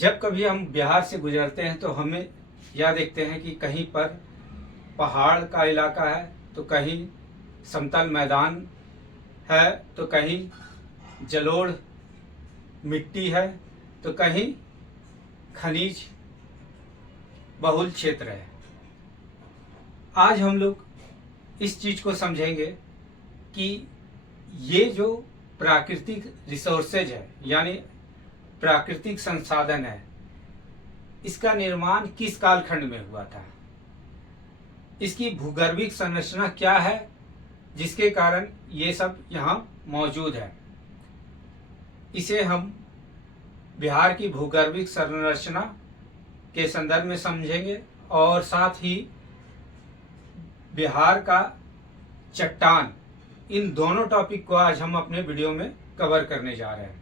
जब कभी हम बिहार से गुजरते हैं तो हमें यह देखते हैं कि कहीं पर पहाड़ का इलाका है, तो कहीं समतल मैदान है, तो कहीं जलोढ़ मिट्टी है, तो कहीं खनिज बहुल क्षेत्र है। आज हम लोग इस चीज को समझेंगे कि ये जो प्राकृतिक रिसोर्सेज है यानी प्राकृतिक संसाधन है, इसका निर्माण किस कालखंड में हुआ था, इसकी भूगर्भिक संरचना क्या है जिसके कारण ये सब यहाँ मौजूद है। इसे हम बिहार की भूगर्भिक संरचना के संदर्भ में समझेंगे और साथ ही बिहार का चट्टान, इन दोनों टॉपिक को आज हम अपने वीडियो में कवर करने जा रहे हैं।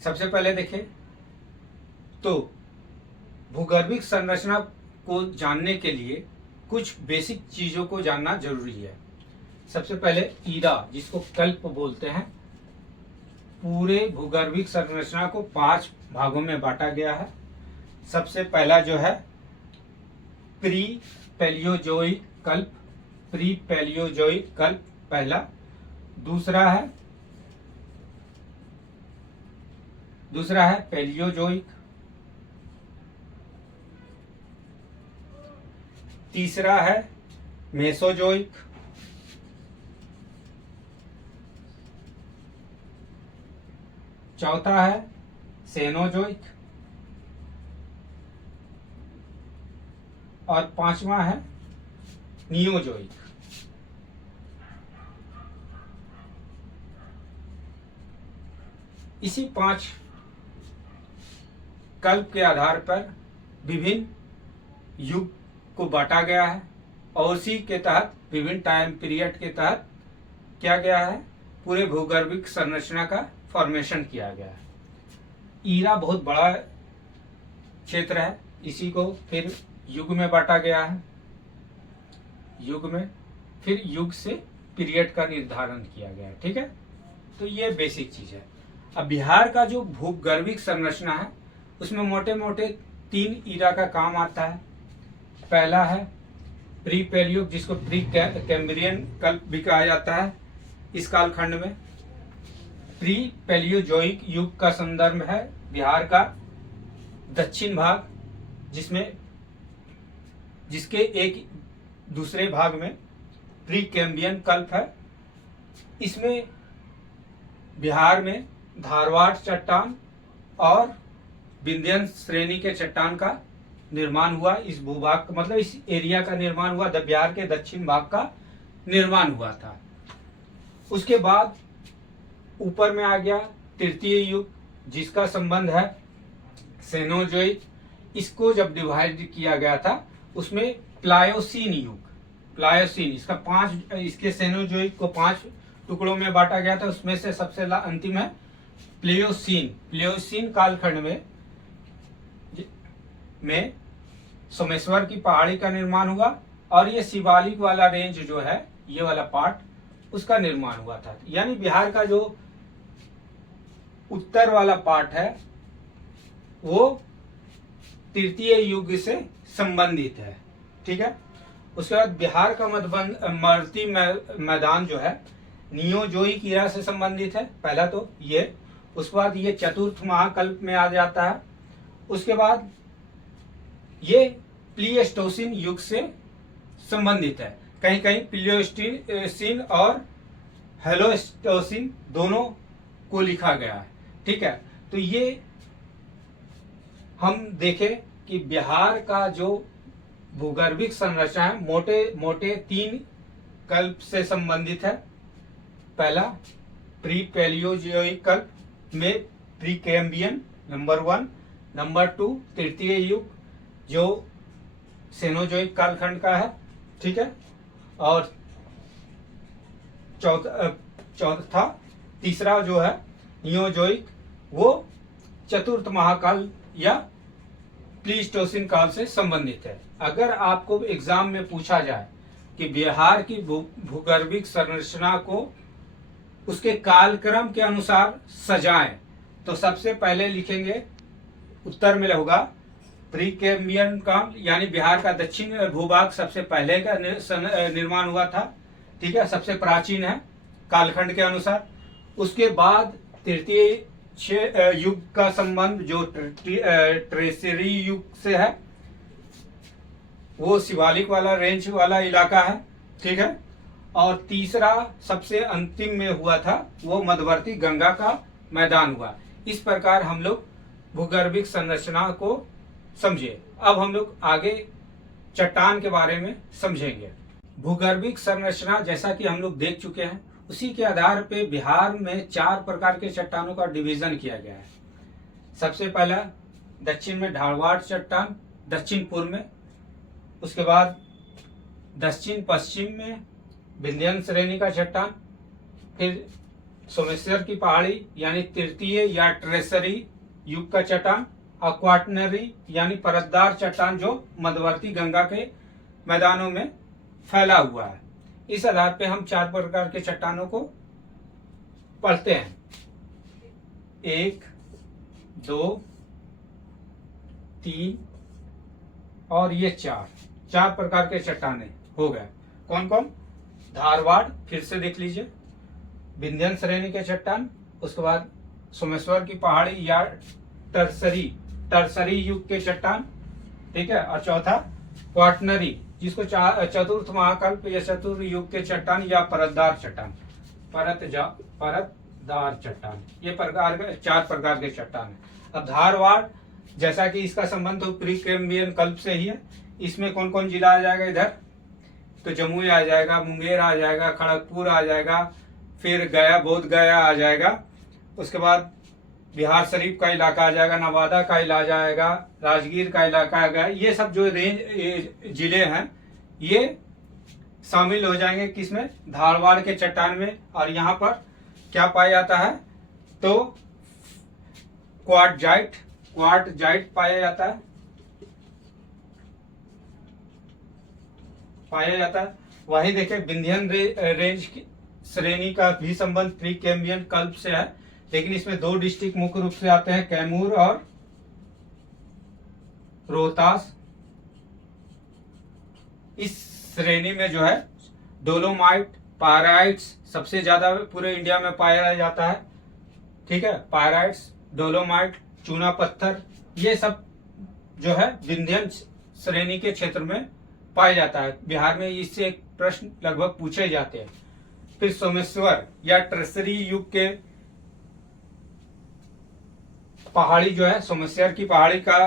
सबसे पहले देखें तो भूगर्भिक संरचना को जानने के लिए कुछ बेसिक चीजों को जानना जरूरी है। सबसे पहले ईरा, जिसको कल्प बोलते हैं, पूरे भूगर्भिक संरचना को 5 भागों में बांटा गया है। सबसे पहला जो है प्री पैलियोजोइक कल्प, प्री पैलियोजोइक कल्प पहला। दूसरा है पैलियोजोइक। तीसरा है मेसोजोइक। चौथा है सेनोजोइक और 5वां है नियोजोइक। इसी 5 कल्प के आधार पर विभिन्न युग को बांटा गया है और उसी के तहत विभिन्न टाइम पीरियड के तहत क्या गया है, पूरे भूगर्भिक संरचना का फॉर्मेशन किया गया है। ईरा बहुत बड़ा क्षेत्र है, इसी को फिर युग में बांटा गया है। युग में फिर युग से पीरियड का निर्धारण किया गया है। ठीक है, तो ये बेसिक चीज है। अब बिहार का जो भूगर्भिक संरचना है उसमें मोटे मोटे 3 ईरा का काम आता है। पहला है प्री पैलियोक, जिसको प्री कैम्ब्रियन कल्प भी कहा जाता है। इस कालखंड में प्री पैलियोजोइक युग का संदर्भ है बिहार का दक्षिण भाग, जिसके एक दूसरे भाग में प्री कैम्ब्रियन कल्प है। इसमें बिहार में धारवाड़ चट्टान और विंध्यन श्रेणी के चट्टान का निर्माण हुआ। इस भूभाग का मतलब इस एरिया का निर्माण हुआ, बिहार के दक्षिण भाग का निर्माण हुआ था। उसके बाद ऊपर में आ गया तृतीय युग, जिसका संबंध है सेनोजोइक। इसको जब डिवाइड किया गया था उसमें प्लायोसीन युग, प्लायोसीन इसके सेनोजोइक को 5 टुकड़ों में बांटा गया था। उसमें से सबसे अंतिम है प्लेयोसीन। प्लेयोसीन कालखंड में सोमेश्वर की पहाड़ी का निर्माण हुआ और ये शिवालिक वाला रेंज जो है, ये वाला पार्ट, उसका निर्माण हुआ था। यानी बिहार का जो उत्तर वाला पार्ट है वो तृतीय युग से संबंधित है। ठीक है, उसके बाद बिहार का मध्यवर्ती मैदान जो है नियोजोइक ईरा से संबंधित है। पहला तो ये, उसके बाद ये चतुर्थ महाकल्प में आ जाता है। उसके बाद ये प्लीस्टोसिन युग से संबंधित है। कहीं कहीं प्लीस्टोसिन और हेलोस्टोसिन दोनों को लिखा गया है। ठीक है, तो ये हम देखें कि बिहार का जो भूगर्भिक संरचना है मोटे मोटे 3 कल्प से संबंधित है। पहला प्री पैलियोजोइक कल्प में प्री कैम्ब्रियन नंबर 1, नंबर 2 तृतीय युग जो सेनोजोइक कालखंड का है। ठीक है, और तीसरा जो है नियोजोइक, वो चतुर्थ महाकाल या प्लीस्टोसिन काल से संबंधित है। अगर आपको एग्जाम में पूछा जाए कि बिहार की भूगर्भिक संरचना को उसके कालक्रम के अनुसार सजाएं, तो सबसे पहले लिखेंगे उत्तर में होगा प्रीकैम्बियन काल, यानी बिहार का दक्षिण भूभाग सबसे पहले का निर्माण हुआ था, ठीक है, सबसे प्राचीन है कालखंड के अनुसार। उसके बाद तृतीय युग का संबंध जो ट्रेजरी युग से है, वो शिवालिक वाला रेंज वाला इलाका है, ठीक है। और तीसरा सबसे अंतिम में हुआ था वो मध्यवर्ती गंगा का मैदान हुआ। इस प्रकार हम लोग भूगर्भिक संरचना को समझे। अब हम लोग आगे चट्टान के बारे में समझेंगे। भूगर्भिक संरचना जैसा कि हम लोग देख चुके हैं, उसी के आधार पे बिहार में 4 प्रकार के चट्टानों का डिवीजन किया गया है। सबसे पहला दक्षिण में ढालवाड़ चट्टान, दक्षिण पूर्व में, उसके बाद दक्षिण पश्चिम में विंध्यन श्रेणी का चट्टान, फिर सोमेश्वर की पहाड़ी यानी तृतीय या ट्रेजरी युग का चट्टान, और क्वाटनरी यानी परतदार चट्टान जो मध्यवर्ती गंगा के मैदानों में फैला हुआ है। इस आधार पे हम 4 प्रकार के चट्टानों को पढ़ते हैं। 1, 2, 3 और ये 4 प्रकार के चट्टाने हो गए। कौन कौन? धारवाड़, फिर से देख लीजिए, विंध्यन श्रेणी के चट्टान, उसके बाद सोमेश्वर की पहाड़ी या टर्सरी युग के चट्टान, ठीक है, और चौथा क्वाटनरी, जिसको चतुर्थ महाकल्प या चतुर्थ युग के चट्टान या परतदार चट्टान, परतदार चट्टान, ये 4 प्रकार के चट्टान है। अब धारवाड़, जैसा कि इसका संबंध तो प्रीकैम्बियन कल्प से ही है, इसमें कौन कौन जिला आ जाएगा इधर? तो जमुई आ जाएगा, मुंगेर आ जाएगा, खड़गपुर आ जाएगा, फिर गया, बोध गया आ जाएगा, उसके बाद बिहार शरीफ का इलाका आ जाएगा, नवादा का इलाका आ जाएगा, राजगीर का इलाका आ गया। ये सब जो रेंज जिले हैं ये शामिल हो जाएंगे किसमें? धारवाड़ के चट्टान में। और यहाँ पर क्या पाया जाता है? तो क्वार्टजाइट पाया जाता है। वही देखें, विंध्यन रेंज की श्रेणी का भी संबंध प्रीकैम्बियन कल्प से है, लेकिन इसमें 2 डिस्ट्रिक्ट मुख्य रूप से आते हैं, कैमूर और रोहतास। इस श्रेणी में जो है डोलोमाइट, पायराइट्स सबसे ज्यादा पूरे इंडिया में पाया जाता है, ठीक है। पायराइट्स, डोलोमाइट, चूना पत्थर, ये सब जो है विंध्यन श्रेणी के क्षेत्र में पाया जाता है। बिहार में इससे एक प्रश्न लगभग पूछे जाते हैं। फिर सोमेश्वर या ट्रेजरी युग के पहाड़ी जो है, सोमेश्वर की पहाड़ी का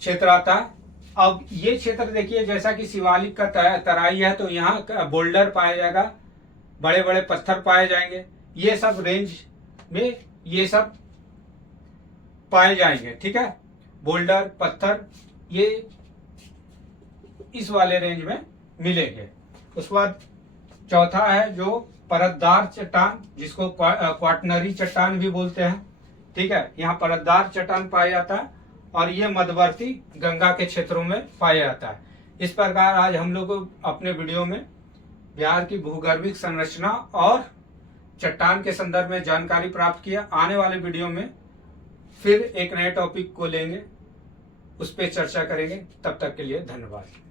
क्षेत्र आता है। अब ये क्षेत्र देखिए, जैसा कि शिवालिक का तराई है, तो यहाँ बोल्डर पाया जाएगा, बड़े बड़े पत्थर पाए जाएंगे। ये सब रेंज में ये सब पाए जाएंगे, ठीक है। बोल्डर, पत्थर, ये इस वाले रेंज में मिलेंगे। उसके बाद चौथा है जो परतदार चट्टान, जिसको क्वाटनरी चट्टान भी बोलते हैं, ठीक है। यहाँ परतदार चट्टान पाया जाता है और ये मध्यवर्ती गंगा के क्षेत्रों में पाया जाता है। इस प्रकार आज हम लोग अपने वीडियो में बिहार की भूगर्भिक संरचना और चट्टान के संदर्भ में जानकारी प्राप्त किया। आने वाले वीडियो में फिर एक नए टॉपिक को लेंगे, उस पर चर्चा करेंगे। तब तक के लिए धन्यवाद।